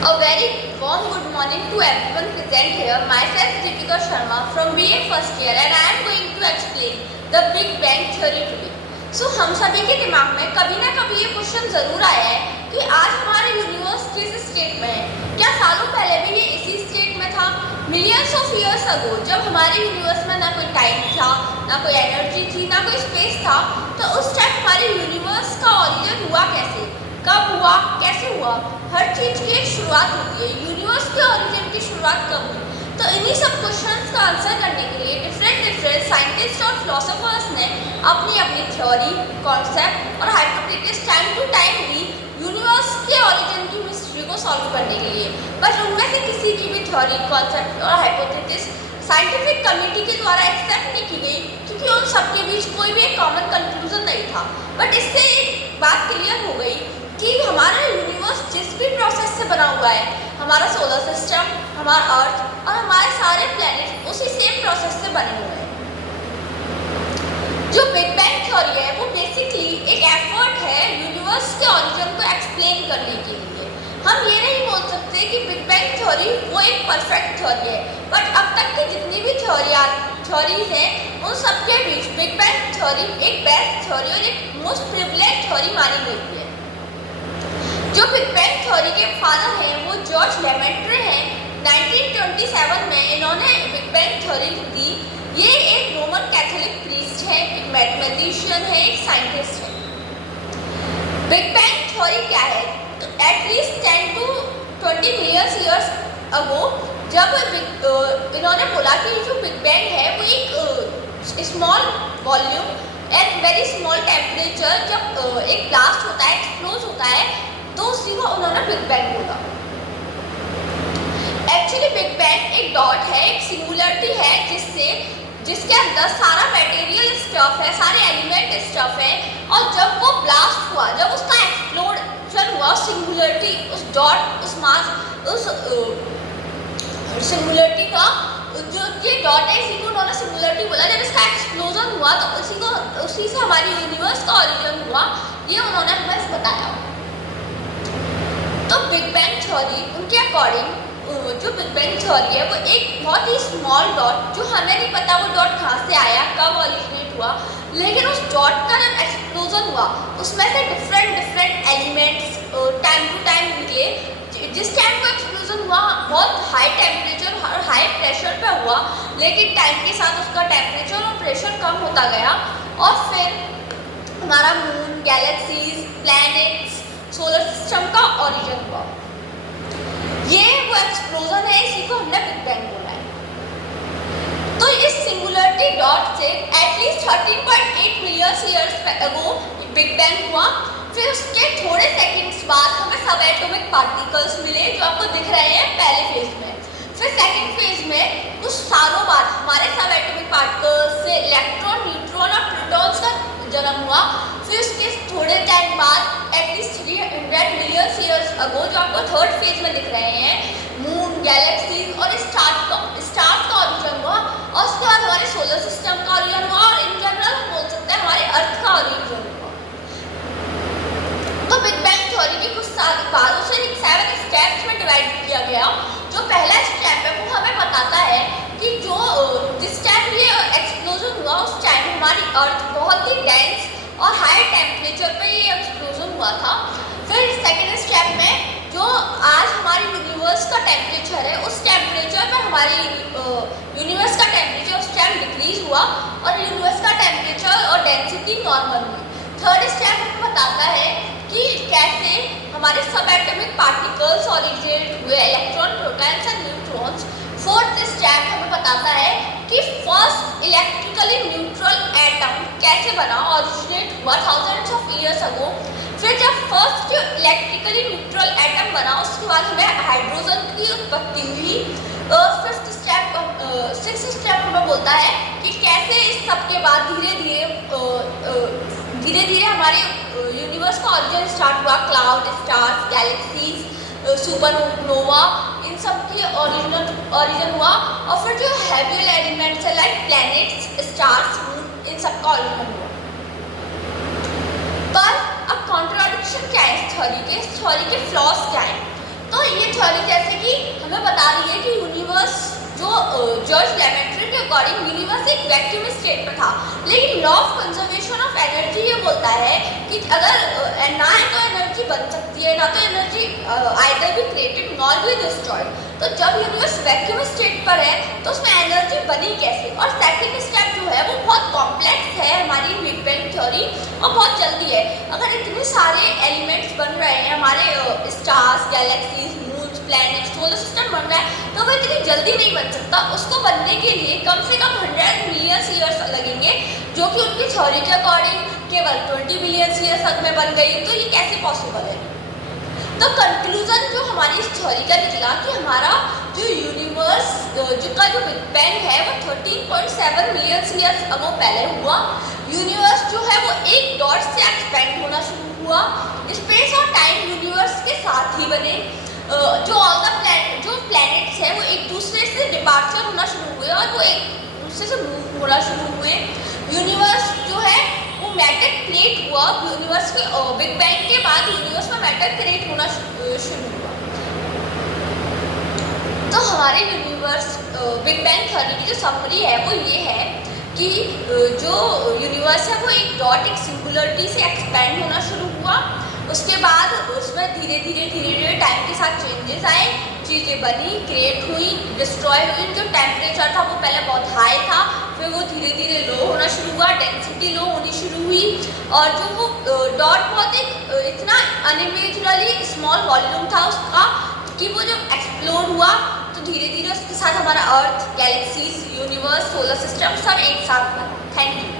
A very warm good morning to everyone present here. Myself Deepika Sharma from BA first year and I am going to explain the Big Bang Theory today. So हम सभी के दिमाग में कभी ना कभी ये question जरूर आया है कि आज हमारा यूनिवर्स किस स्टेट में है। क्या सालों पहले भी ये इसी स्टेट में था? मिलियंस ऑफ इयर्स अगो जब हमारे यूनिवर्स में ना कोई टाइम था, ना कोई एनर्जी थी, ना कोई स्पेस था, तो उस टाइम हमारे यूनिवर्स का ओरिजिन हुआ कैसे, कब हुआ, कैसे हुआ? हर चीज़ की एक शुरुआत होती है। यूनिवर्स के ओरिजिन की शुरुआत कब हुई? तो इन्हीं सब क्वेश्चंस का आंसर करने के लिए डिफरेंट साइंटिस्ट और फिलोसोफर्स ने अपनी अपनी थ्योरी, कॉन्सेप्ट और हाइपोथेसिस टाइम टू टाइम दी यूनिवर्स के ओरिजिन की मिस्ट्री को सॉल्व करने के लिए। बट उनमें से किसी की भी थ्योरी, कॉन्सेप्ट और हाइपोथेसिस साइंटिफिक कमिटी के द्वारा एक्सेप्ट नहीं की गई क्योंकि उन सबके बीच कोई भी एक कॉमन कंक्लूजन नहीं था। बट इससे एक बात क्लियर हो गई कि हमारा यूनिवर्स जिस भी प्रोसेस से बना हुआ है, हमारा सोलर सिस्टम, हमारा अर्थ और हमारे सारे प्लैनेट उसी सेम प्रोसेस से बने हुए हैं। जो बिग बैंग थ्योरी है वो बेसिकली एक एफर्ट है यूनिवर्स के ओरिजिन को एक्सप्लेन करने के लिए। हम ये नहीं बोल सकते कि बिग बैंग थ्योरी वो एक परफेक्ट थ्योरी है, बट अब तक की जितनी भी थ्योरीज हैं उन सबके बीच बिग बैंग थ्योरी एक बेस्ट थ्योरी और एक मोस्ट प्रिविलेज थ्योरी मानी गई है। जो बिग बैंग थ्योरी के फादर हैं वो जॉर्ज लेमेंट्रे हैं। 1927 में इन्होंने बिग बैंग थ्योरी दी। ये एक रोमन कैथोलिक प्रीस्ट है, एक मैथमेटिशियन है, एक साइंटिस्ट है। बिग बैंग थ्योरी क्या है? तो at least 10 to 20 million years ago जब इन्होंने बोला कि जो बिग बैंग है वो एक small volume at very small temperature जब एक ब्लास्ट होता है, एक्सप्लोज होता है, तो उसी को उन्होंने बिग बैंग बोला। एक्चुअली बिग बैंग एक डॉट है, एक सिंगुलरिटी है जिसके अंदर सारा मटेरियल स्टफ है, सारे एलिमेंट स्टफ है, और जब वो ब्लास्ट हुआ, जब उसका एक्सप्लोजन हुआ, सिंगुलरिटी उस डॉट, उस मास, उस सिंगुलरिटी का जो ये डॉट है इसी को उन्होंने सिंगुलरिटी बोला। जब इसका एक्सप्लोजन हुआ तो उसी से हमारी यूनिवर्स का ओरिजिन हुआ, ये उन्होंने हमें बताया। तो बिग बैंग थ्योरी उनके अकॉर्डिंग जो बिग बैंग थ्योरी है वो एक बहुत ही स्मॉल डॉट, जो हमें नहीं पता वो डॉट कहाँ से आया, कब ओरिजिनेट हुआ, लेकिन उस डॉट का जब एक्सप्लोजन हुआ उसमें से different elements time to time निकले। जिस टाइम को एक्सप्लोजन हुआ बहुत हाई टेम्परेचर और हाई प्रेशर पे हुआ, लेकिन टाइम के साथ उसका टेम्परेचर और प्रेशर कम होता गया और फिर हमारा moon, galaxies, planets, solar system का ओरिजिन हुआ। ये वो एक्सप्लोजन है, इसी को हमने बिग बैंग बोला है। तो इस सिंगुलरिटी डॉट से at least 13.8 million years ago big bang हुआ। फिर उसके थोड़े सेकंड्स बाद हमें सब एटॉमिक पार्टिकल्स मिले जो आपको दिख रहे हैं पहले फेज में। फिर सेकंड फेज में कुछ सालों बाद हमारे सब एटॉमिक पार्टिकल्स से इलेक्ट्रॉन, न्यूट्रॉन और प्रोटॉन्स का जन्म हुआ। फिर उसके थोड़े टाइम बाद एटलीस्ट 300 मिलियन ईयर्स अगो जो आपको थर्ड फेज में दिख रहे हैं, मून, गैलेक्सीज और स्टार्स का ओरिजिन हुआ, और उसके बाद हमारे सोलर सिस्टम का ओरिजिन हुआ, और इन जनरल हम बोल सकते हैं हमारे अर्थ का ओरिजिन हुआ। तो बिग बैंग थ्योरी के कुछ साल बाद उसे 7 स्टेप्स में डिवाइड किया गया। जो पहला स्टेप है वो हमें बताता है कि जिस टाइम ये एक्सप्लोजन हुआ उस टाइम हमारी अर्थ बहुत ही डेंस और हाई टेम्परेचर पे ये एक्सप्लोजन हुआ था। फिर सेकेंड स्टेप में जो आज हमारी यूनिवर्स का टेम्परेचर है उस टेम्परेचर पे हमारी यूनिवर्स का टेम्परेचर उस टाइम डिक्रीज हुआ और यूनिवर्स का टेम्परेचर और डेंसिटी नॉर्मल हुई। थर्ड स्टेप हमें बताता है कि कैसे हमारे सब एटॉमिक पार्टिकल्स ओरिजिनेट हुए, electron, protons and neutrons. Fourth step हमें बताता है कि फर्स्ट इलेक्ट्रिकली न्यूट्रल एटम कैसे बना, ओरिजिनेट हुआ थाउजेंड्स ऑफ ईयर्स अगो। फिर जब फर्स्ट इलेक्ट्रिकली न्यूट्रल एटम बना उसके बाद हमें हाइड्रोजन की उत्पत्ति हुई। सिक्स्थ स्टेप हमें बोलता है कि कैसे इस सब के बाद धीरे धीरे हमारे यूनिवर्स का ओरिजिन स्टार्ट हुआ। क्लाउड, स्टार्स, गैलेक्सीज, सुपरनोवा, इन सब की ओरिजिन हुआ। और फिर जो हेवियर एलिमेंट्स है लाइक प्लैनेट्स, स्टार्स, मून, इन सब का ओरिजिन हुआ। पर अब कॉन्ट्राडिक्शन क्या है इस थ्योरी के फ्लॉज क्या है? तो ये थ्योरी जैसे कि हमें बता रही है कि यूनिवर्स जो जॉर्ज लेमेट्री के अकॉर्डिंग यूनिवर्स एक वैक्यूम स्टेट पर था, लेकिन law of conservation of energy ये बोलता है कि अगर ना तो एनर्जी बन सकती है, ना तो एनर्जी आइदर भी क्रिएटेड नॉर भी डिस्ट्रॉयड। तो जब यूनिवर्स वैक्यूम स्टेट पर है तो उसमें एनर्जी बनी कैसे? और सेकंड स्टेप जो है वो बहुत कॉम्प्लेक्स है हमारी बिग बैंग थ्योरी, और बहुत जल्दी है। अगर इतने सारे एलिमेंट्स बन रहे हैं, हमारे stars, galaxies, planet, solar system बन रहा है, तो वो इतनी जल्दी नहीं बन सकता। उसको बनने के लिए कम से कम 100 मिलियन ईयर्स लगेंगे, जो कि उनकी थ्योरी के अकॉर्डिंग केवल 20 मिलियन ईयर्स तक में बन गई। तो ये कैसे पॉसिबल है? तो कंक्लूजन जो हमारी इस थ्योरी का निकला कि हमारा जो यूनिवर्स जो बिग बैंग है वो 13.7 मिलियन ईयर्स अगो पहले हुआ। यूनिवर्स जो है वो एक डॉट से एक्सपेंड होना शुरू हुआ। स्पेस और टाइम यूनिवर्स के साथ ही बने। जो प्लैनेट्स हैं वो एक दूसरे से डिपार्चर होना शुरू हुए और वो एक दूसरे से मूव होना शुरू हुए। यूनिवर्स जो है वो मैटर क्रिएट हुआ। यूनिवर्स के बिग बैंग के बाद यूनिवर्स में मैटर क्रिएट होना शुरू हुआ। तो हमारे यूनिवर्स बिग बैंग थ्योरी की जो समरी है वो ये है कि जो यूनिवर्स है वो एक डॉट, एक सिंगुलरिटी से एक्सपेंड होना शुरू हुआ। उसके बाद उसमें धीरे धीरे टाइम के साथ चेंजेस आए, चीज़ें बनी, क्रिएट हुई, डिस्ट्रॉय हुई। जो टेम्परेचर था वो पहले बहुत हाई था, फिर वो धीरे धीरे लो होना शुरू हुआ, डेंसिटी लो होनी शुरू हुई, और जो वो डॉट बहुत एक इतना अनइमेजिनली स्मॉल वॉल्यूम था उसका कि वो जब एक्सप्लोड हुआ तो धीरे धीरे उसके साथ हमारा अर्थ, गैलेक्सीज, यूनिवर्स, सोलर सिस्टम सब एक साथ बना। Thank you.